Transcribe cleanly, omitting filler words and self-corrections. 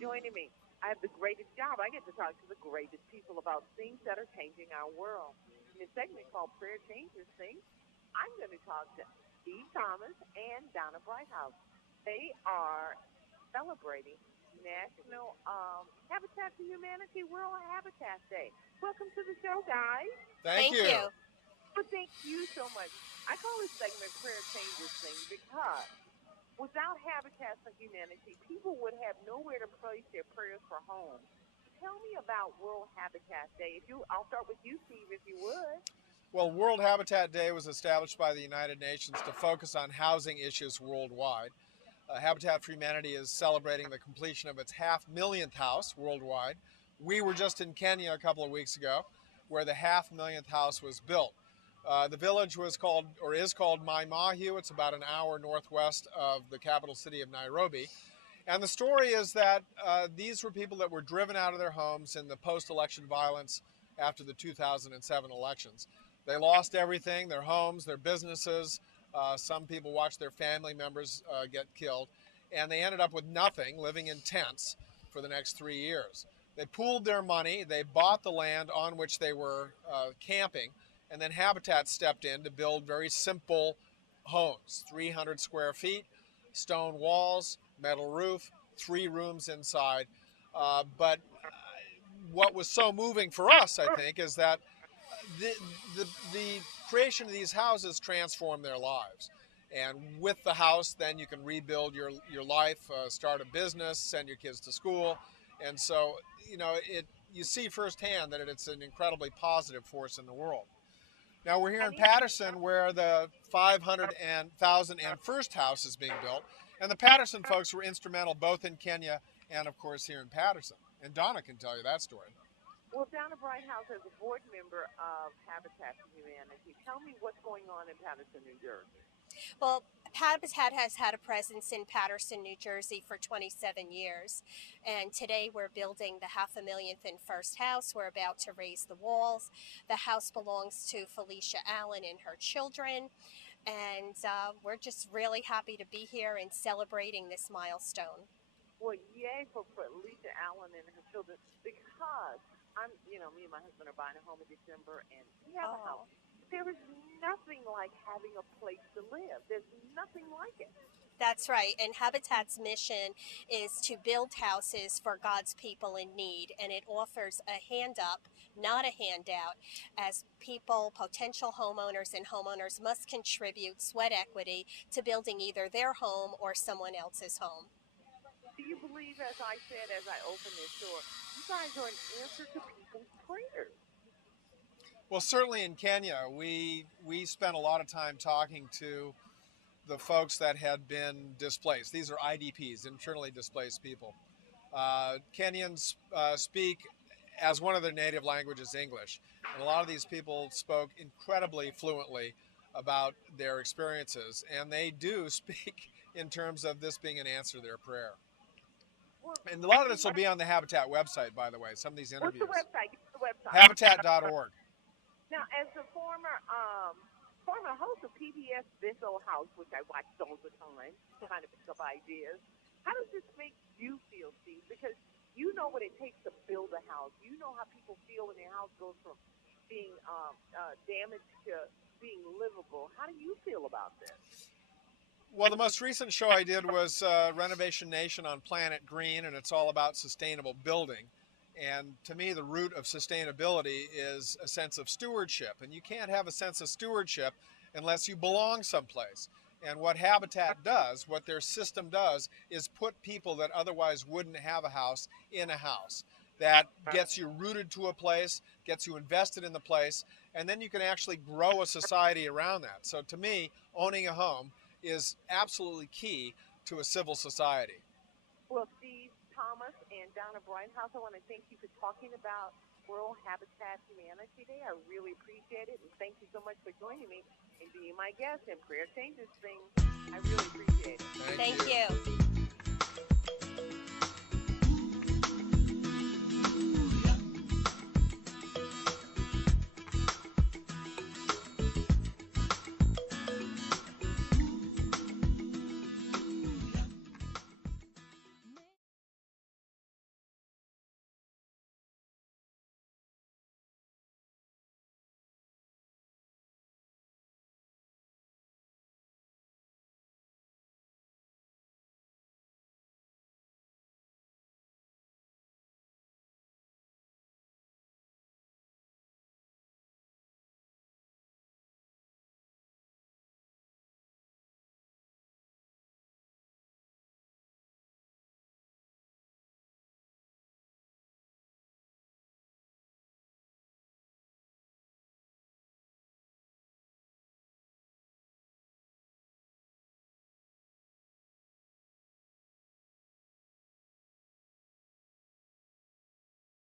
joining me. I have the greatest job. I get to talk to the greatest people about things that are changing our world. In this segment called Prayer Changes Things, I'm going to talk to Steve Thomas and Donna Brighthouse. They are celebrating National Habitat for Humanity World Habitat Day. Welcome to the show, guys. Thank Thank you. you. Well, thank you so much. I call this segment Prayer Changes Thing because without Habitat for Humanity, people would have nowhere to place their prayers for home. Tell me about World Habitat Day. I'll start with you, Steve, if you would. Well, World Habitat Day was established by the United Nations to focus on housing issues worldwide. Habitat for Humanity is celebrating the completion of its half millionth house worldwide. We were just in Kenya a couple of weeks ago where the half millionth house was built. The village was called, or is called, Mai Mahiu. It's about an hour northwest of the capital city of Nairobi. And the story is that these were people that were driven out of their homes in the post-election violence after the 2007 elections. They lost everything, their homes, their businesses. Some people watched their family members get killed. And they ended up with nothing, living in tents for the next 3 years. They pooled their money. They bought the land on which they were camping. And then Habitat stepped in to build very simple homes, 300 square feet, stone walls, metal roof, 3 rooms inside. But what was so moving for us, I think, is that the, the creation of these houses transformed their lives. And with the house, then you can rebuild your life, start a business, send your kids to school. And so, you see firsthand that it's an incredibly positive force in the world. Now we're here in Patterson where the 500,001st house is being built. And the Patterson folks were instrumental both in Kenya and, of course, here in Patterson. And Donna can tell you that story. Well, Donna Brighthouse, as a board member of Habitat for Humanity, tell me what's going on in Patterson, New Jersey. Well, Habitat has had a presence in Patterson, New Jersey for 27 years. And today we're building the 500,001st house. We're about to raise the walls. The house belongs to Felicia Allen and her children. And we're just really happy to be here and celebrating this milestone. Well, yay for Felicia Allen and her children because me and my husband are buying a home in December and we have a house. There is nothing like having a place to live. There's nothing like it. That's right. And Habitat's mission is to build houses for God's people in need. And it offers a hand up, not a handout, as people, potential homeowners and homeowners must contribute sweat equity to building either their home or someone else's home. Do you believe, as I said, as I opened this door, you guys are an answer to people's prayers? Well, certainly in Kenya, we spent a lot of time talking to the folks that had been displaced. These are IDPs, internally displaced people. Kenyans speak as one of their native languages English, and a lot of these people spoke incredibly fluently about their experiences, and they do speak in terms of this being an answer to their prayer. And a lot of this will be on the Habitat website, by the way, some of these interviews. What's the website? Give me the website. Habitat.org. Now, as a former host of PBS This Old House, which I watched all the time, trying to pick up ideas, how does this make you feel, Steve? Because you know what it takes to build a house. You know how people feel when their house goes from being damaged to being livable. How do you feel about this? Well, the most recent show I did was Renovation Nation on Planet Green, and it's all about sustainable building. And to me, the root of sustainability is a sense of stewardship. And you can't have a sense of stewardship unless you belong someplace. And what Habitat does, what their system does, is put people that otherwise wouldn't have a house in a house. That gets you rooted to a place, gets you invested in the place, and then you can actually grow a society around that. So to me, owning a home is absolutely key to a civil society. Well, Steve Thomas and Donna Brighthouse, I want to thank you for talking about World Habitat Humanity Day. I really appreciate it, and thank you so much for joining me and being my guest in Prayer Changes Things. I really appreciate it. Thank you.